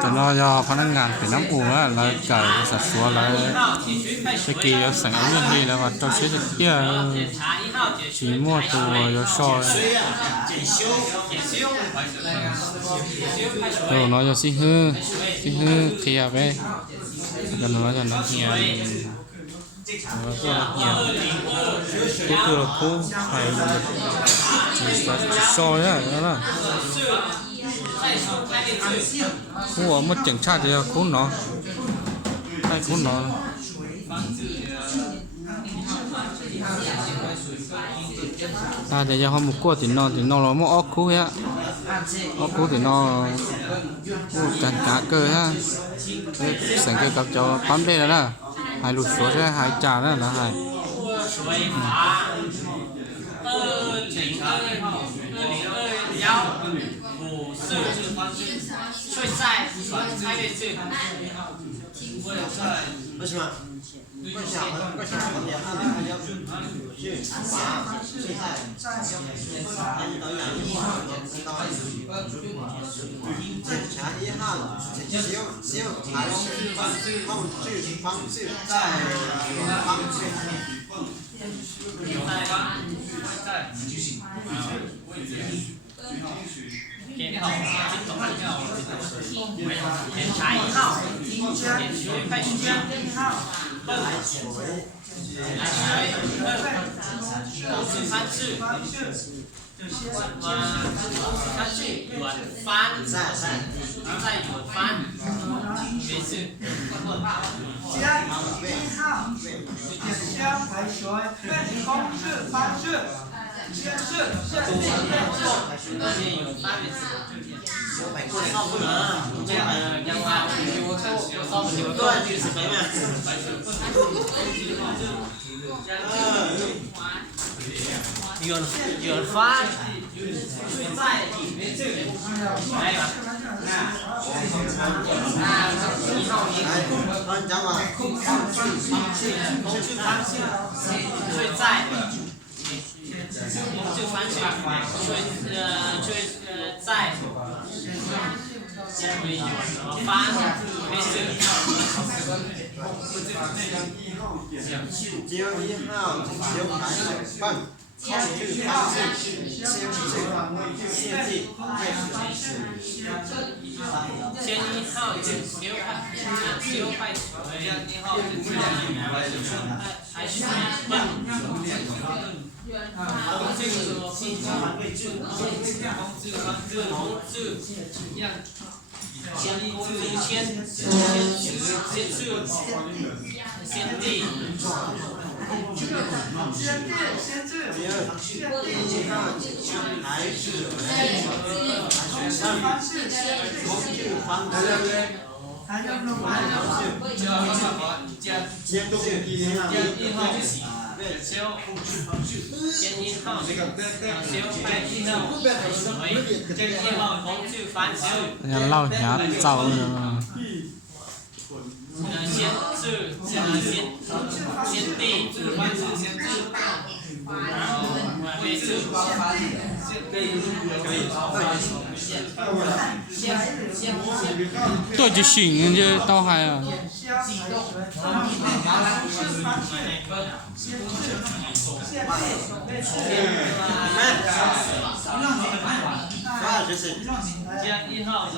แต่เราจะพนักงานเป็นน้ำปูนะเราจ่ายสัดส่วนเราตะกี้เราสั่งเอาเรื่องนี้แล้วว่าเราใช้ตะเกียบสีมั่วตัวเราซอยเราจะสิฮื้อเคลียร์ไปกันเราจะนักเฮียแล้วก็เฮียก็คือเราคู่ไทยซอยนะนะคู่mất chỉnh cha thìคู่nó hayคู่nó ta để cho họ một cua thì nó là một ốcคู่á ốcคู่thì nó chặt cá cơ ha sản cơ cặp cho bám đây là hai lụt xuống ra hai trà đó là hai为什么？不想不想我们要去拔睡菜，还是导演一号知道检查1号使用采用控制方式在方式。检查1号，检查快速1号，控制方式，软翻，再软翻，没事。加1号，加排水，控制方式。先是有3个字，少不能，这样让他有段就是没嘛。远翻，在来吧。1号你讲嘛？控制方式，所以在。控制方式，在翻，没事。只有1号使用排水泵控制方式限制先1号使用快水，1号还是泵。控制一样，先地，还要弄完先1号，先快1号，先1号控制方式。人老nhà giàu rồi 先地，然后没事。tôi chỉ xỉn chứ tao hay à加1号，加